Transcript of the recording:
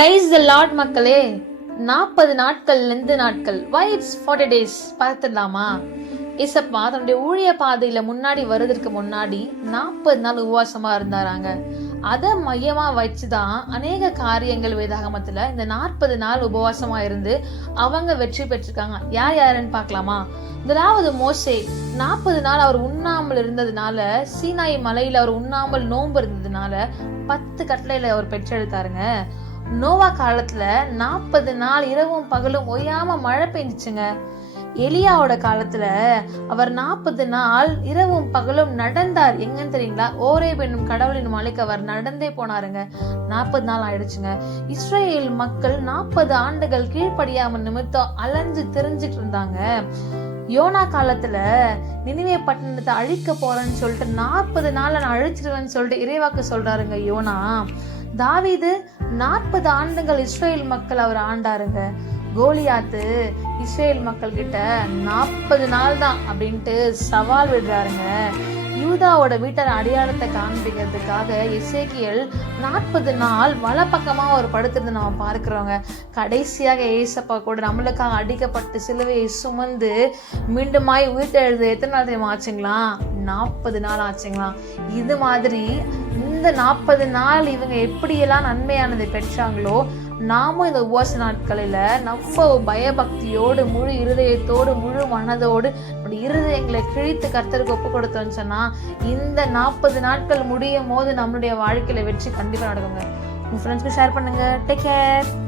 Praise the Lord மக்களே. 40 நாட்கள் Lent நாட்கள், why it's 40 days பார்த்துடலாமா? இசப்பா தன்னுடைய ஊழிய பாதையில முன்னாடி வருவதற்கு முன்னாடி 40 நாள் உபவாசமா இருந்தாராங்க. அதை மையமா வச்சுதான் அநேக காரியங்கள் வேதாகமத்துல இந்த 40 நாள் உபவாசமா இருந்து அவங்க வெற்றி பெற்றிருக்காங்க. யார் யாருன்னு பார்க்கலாமா? முதலாவது மோசே 40 நாள் அவர் உண்ணாமல் இருந்ததுனால, சீனாய் மலையில அவர் உண்ணாமல் நோன்பு இருந்ததுனால 10 கட்டளையில அவர் பெற்றெடுத்தாருங்க. நோவா காலத்துல 40 நாள் இரவும் பகலும் ஓயாம மழை பெஞ்சிச்சுங்க. எலியாவோட காலத்துல அவர் 40 நாள் இரவும் பகலும் நடந்தார். எங்கன்னு தெரியுங்களா? ஓரேப் என்னும் கடவுளின் மலைக்கு அவர் நடந்தே போனாருங்க. 40 நாள் ஆயிடுச்சுங்க. இஸ்ரேல் மக்கள் 40 ஆண்டுகள் கீழ்ப்படியாம நிமித்தம் அலைஞ்சு தெரிஞ்சுட்டு இருந்தாங்க. யோனா காலத்துல நினிவே பட்டணத்தை அழிக்க போறேன்னு சொல்லிட்டு 40 நாள் நான் அழிச்சிருவேன்னு சொல்லிட்டு இறைவாக்கு சொல்றாருங்க யோனா. தாவீது 40 ஆண்டுகள் இஸ்ரேல் மக்கள் அவர் ஆண்டாருங்க. கோலியாத்து இஸ்ரேல் மக்கள் கிட்ட 40 நாள் தான் அப்படின்ட்டு சவால் விடுறாருங்க. யூதாவோட வீட்டர் அடையாளத்தை காண்பிக்கிறதுக்காக எசேக்கியேல் 40 நாள் வலப்பக்கமா ஒரு படுத்துறது நம்ம பார்க்கிறோங்க. கடைசியாக ஏசப்பா கூட நம்மளுக்காக அடிக்கப்பட்டு சிலுவையை சுமந்து மீண்டுமாய் உயிர்த்தெழுது எத்தனை நாள் தெரியுமா ஆச்சுங்களா? 40 நாள் ஆச்சுங்களா? இது மாதிரி இந்த 40 நாள் இவங்க எப்படியெல்லாம் நன்மையானதை பெற்றாங்களோ, நாமும் இந்த உபவாச நாட்களில நம்ம பயபக்தியோடு, முழு இருதயத்தோடு, முழு மனதோடு நம்முடைய இருதயங்களை கிழித்து கர்த்தருக்கு ஒப்பு கொடுத்தோம்னு சொன்னா, இந்த 40 நாட்கள் முடியும் போது நம்மளுடைய வாழ்க்கையில வெற்றி கண்டிப்பா நடக்குங்க. உங்க ஃப்ரெண்ட்ஸ்க்கு ஷேர் பண்ணுங்க. Take care.